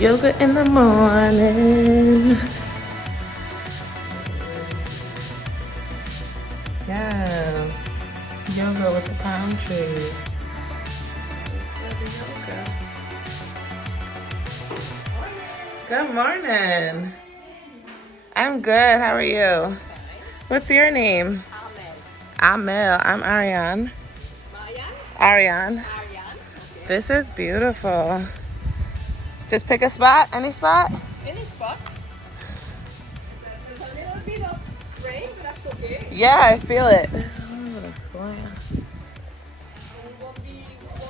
Yoga in the morning. Yes. Yoga with the palm trees. Good morning. I'm good. How are you? What's your name? Amel. I'm Ariane. Ariane. Okay. This is beautiful. Just pick a spot. Any spot? Any spot. There's a little bit of rain, but that's okay. Yeah, I feel it. It won't be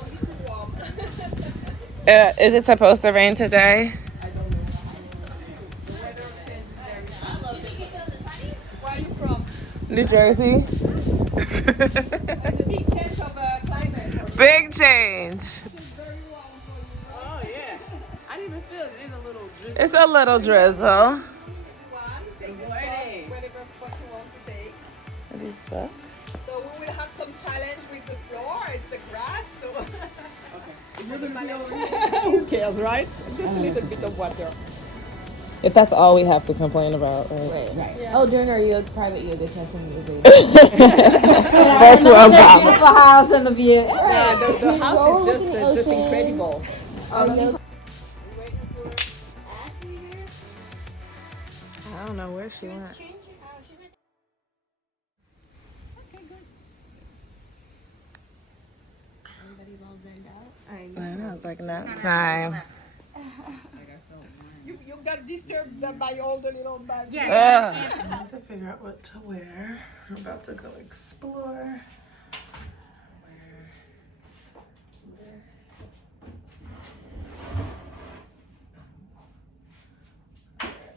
too warm. Is it supposed to rain today? I don't know. The weather changes very. Where are you from? New Jersey. It's a big change of climate. Big change. It's very warm for you. Oh yeah. I didn't even feel it. It's a little drizzle. It's a little drizzle. Take the spot, whatever spot you want to take. Are these books? So we will have some challenge with the floor. It's the grass, so. Okay. Who cares, right? Just a little bit of water. If that's all we have to complain about, right? Right. Yeah. Oh, during our private yoga session, First world problem. Beautiful house and the view. Yeah, the house is just incredible. I don't know where she went. Everybody's all zenned out. I know, it's like nap time. You got disturbed by all the little bags. Yeah. I need to figure out what to wear. I'm about to go explore.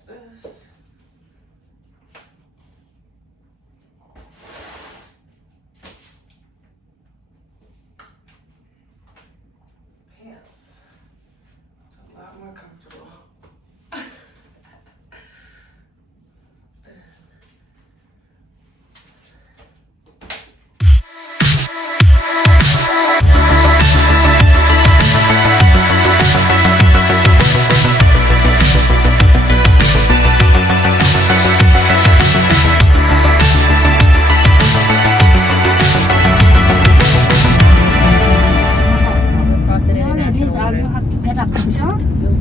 This. Pants. It's a lot more comfortable.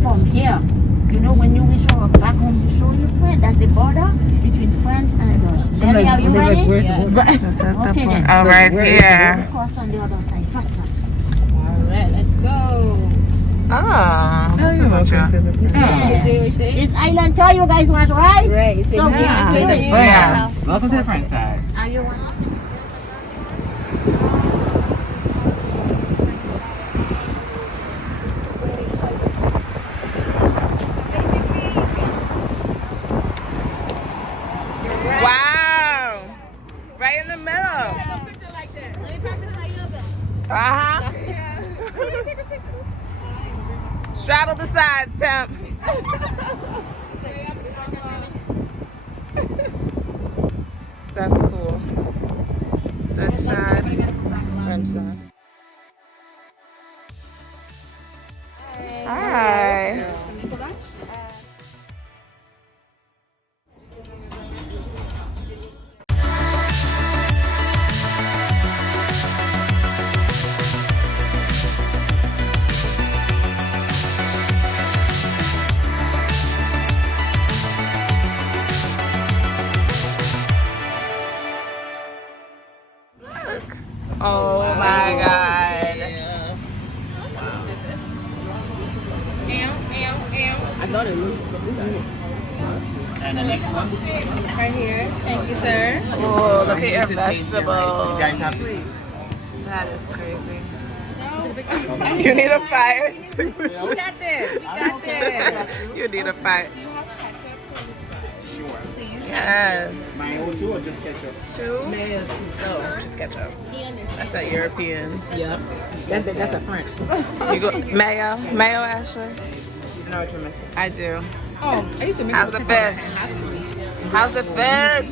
From here, you know, when you reach back home, you show your friend that's the border between France and Germany. Are you ready? That's Okay, then. Oh, right here. Cross on the other side, fast. All right, let's go. Oh, this is okay. This island tour you guys want, right? Right. So Yeah. Welcome to the French side. Are you one? Wow. Right in the middle. Uh-huh. Straddle the sides, Temp. That's cool. Dutch side, French side. Hi. Oh my God. I got it. And the next one. Right here. Thank you, sir. Oh, look at your You vegetables. guys have to. That is crazy. You need a fire extinguisher. We got this. We got this. You need a fire. Sure. Yes. My O2 or just ketchup? Two? Oh, Just ketchup. That's a European. yep. That's a French. You go mayo. Mayo, Ashley? You know what you're missing. I do. Oh, I used to make How's the fish? How's the fish?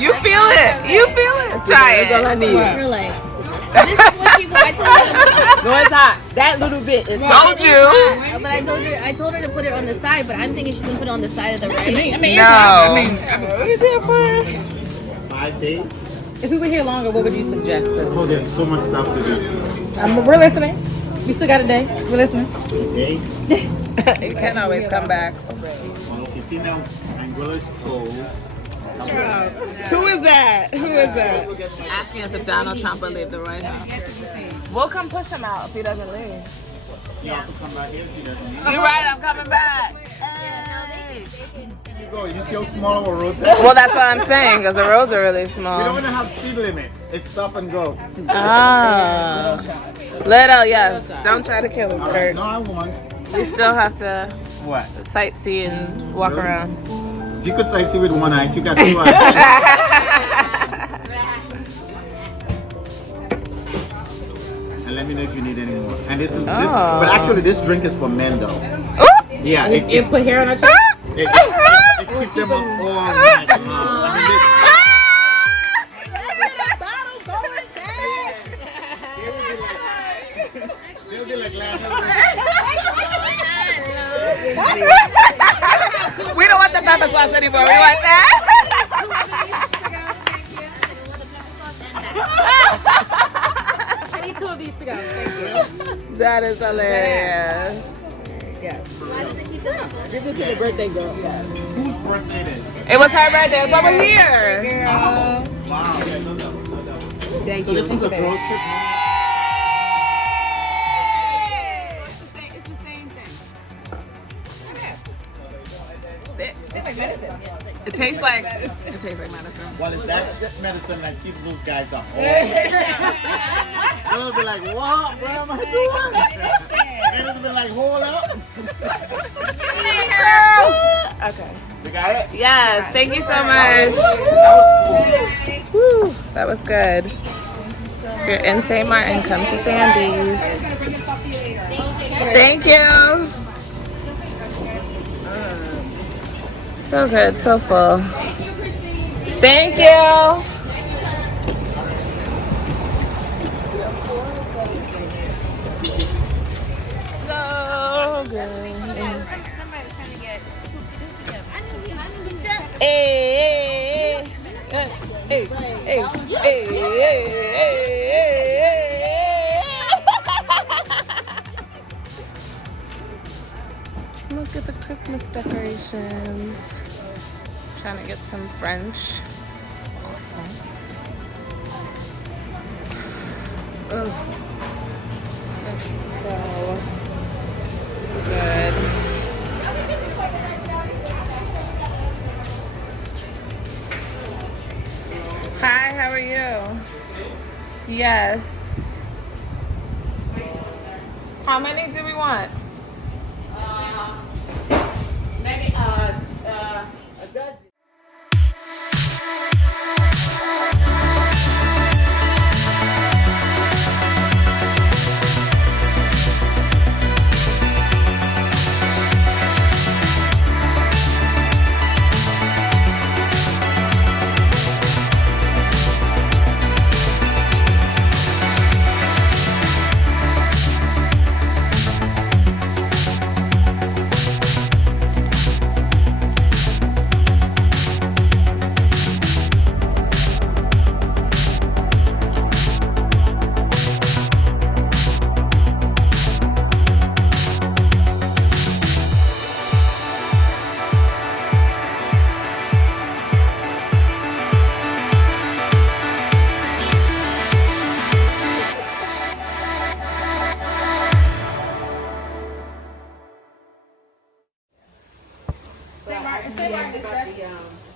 You feel it. You feel it. Try it. Really? This is what she I told her. No, it's hot. That little bit is Told you. But I told her to put it on the side, but I'm thinking she's gonna put it on the side of the rice. I mean, No. it's hot. 5 days. If we were here longer, what would you suggest? Oh, there's so much stuff to do. We're listening. We still got a day. We're listening. Okay. You can't always come back. Well, okay, see now, Anguilla's closed. Who is that? Who is that? Asking us if Donald Trump will leave the White House. We'll come push him out if he doesn't leave. You have to come back here if he doesn't leave. You're right, I'm coming back. Hey. You go. You see how small our roads are? Well, that's what I'm saying, because the roads are really We don't small. even have speed limits. It's stop and go. Ah. Little, yes. Don't try to kill us, All right, Kurt. no, I won. We still have to What? sightsee and walk Really? around. You could sightsee with one eye. You got 2 eyes. And let me know if you need any more. And this is this, Oh. but actually this drink is for men though. Yeah, You put hair on our chest? it keep them up all night. I mean, they'll be like We don't want the pepper sauce anymore. We want that. I need 2 of these to go. Thank you. That is hilarious. Yeah. This is the birthday girl. Yeah. whose birthday it is? It was her birthday. It's over here. Girl. Wow. Thank So you. this is a girls trip. It tastes like medicine. Well, it's that medicine that keeps those guys up. They'll be like, what? What am I doing? And it'll be like, hold up. Okay. You got it? Yes. Thank you so much. That was cool. Whew, that was good. If you're in St. Martin, come to Sandy's. Thank you. So good, so full. Thank you. So good. Hey, hey, hey, hey, Look at the Christmas decorations. Trying to get some French croissants. Oh, that's so good. Hi, how are you? Yes. How many do we want? Maybe a dozen.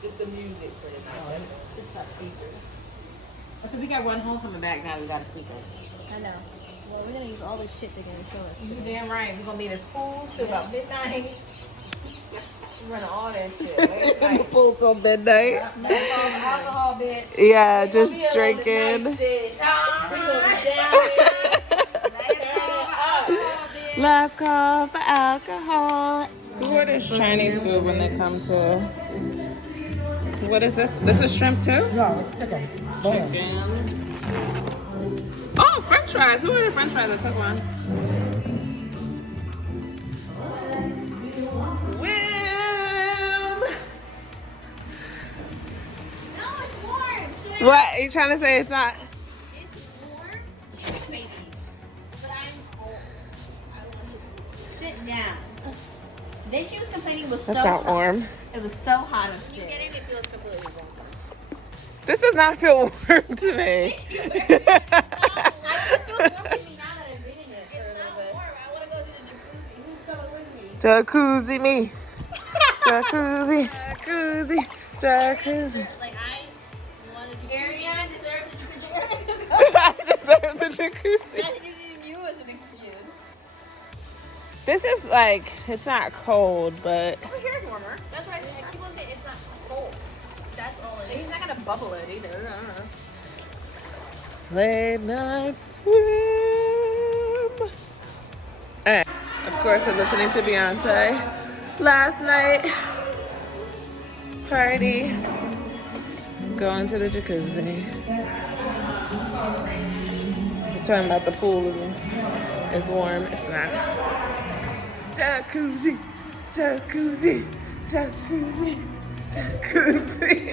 Just the music for the night. It's not speaker. So we got one homecoming back now. We got a speaker. I know. Well, we're gonna use all this shit they're gonna show us. You damn right. We're gonna be in this pool till about midnight. We're running all that shit. In the pool till midnight. Alcohol bit. Yeah, just drinking. Last call for alcohol. Who orders Chinese food when they come to? What is this? This is shrimp too? No, it's chicken. Chicken. Oh, French fries. Who are the French fries I took one? Swim. No, it's warm. What? Are you trying to say it's not? It's warm. She's baby. But I'm cold. I love it. Sit down. Then she was complaining it was That's so not hot. warm. It was so hot You upstairs. get in, it feels completely warm. This does not feel warm to me. I feel warm to me now that I've been in it for a little bit. It's not warm. I want to go to the jacuzzi. Who's coming with me? Jacuzzi me. Jacuzzi. Jacuzzi. Jacuzzi. Like, I wanted to. Ariana deserves the jacuzzi. I deserve the jacuzzi. Not using you as an excuse. This is like, it's not cold, but Over here is warmer. That's why I keep on saying it's not cold. That's all it is. He's not gonna bubble it either. I don't know. late night swim. Alright, of course, we're listening to Beyonce. Last night, party, going to the jacuzzi. We're talking about the pool is warm. It's not. Jacuzzi, jacuzzi, jacuzzi, jacuzzi.